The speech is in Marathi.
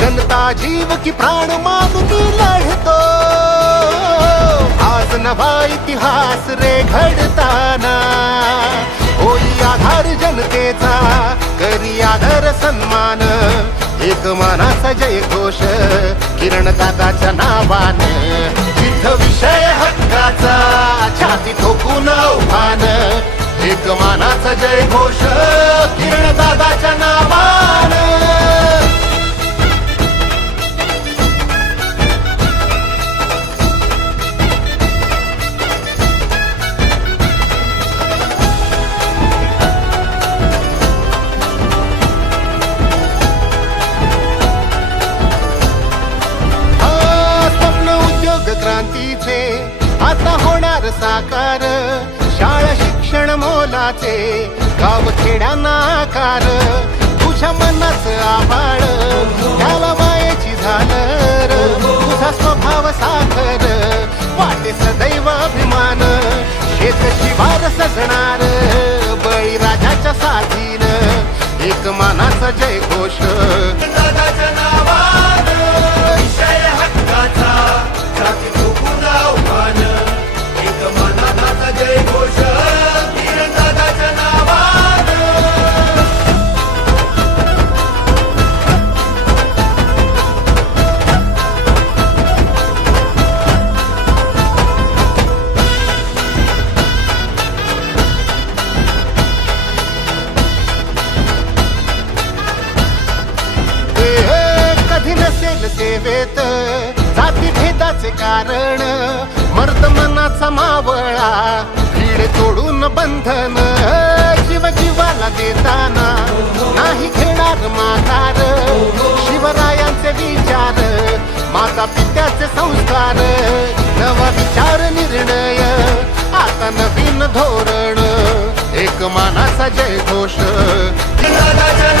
जनता जीव की प्राण मानून लढतो आज नवा इतिहास रे घडताना। होई आधार जनतेचा करी आदर सन्मान। एक मानाचा जय घोष किरण दादाच्या नावानं। जिथ विषय हक्काचा छाती ठोकून आव्हान। एक मानाचा जय घोष साकार. शाळा शिक्षण मोलाचे गाव खेड्यांना आकार. तुझ्या मनाचं आभाळ त्याला मायेची झालं तुझा स्वभाव साखर वाटे सदैव अभिमान. शेत शिवार सजणार बळीराजाच्या साधीन एक मानाचा जय कारण मर्द मनाचा मावळा कीड तोडून बंधन जीव जीवाला देताना नाही घेणार माघार. शिवरायांचे विचार माता पित्याचे संस्कार नवा विचार निर्णय आता नवीन धोरण एक मानाचा जय घोष दादाच्या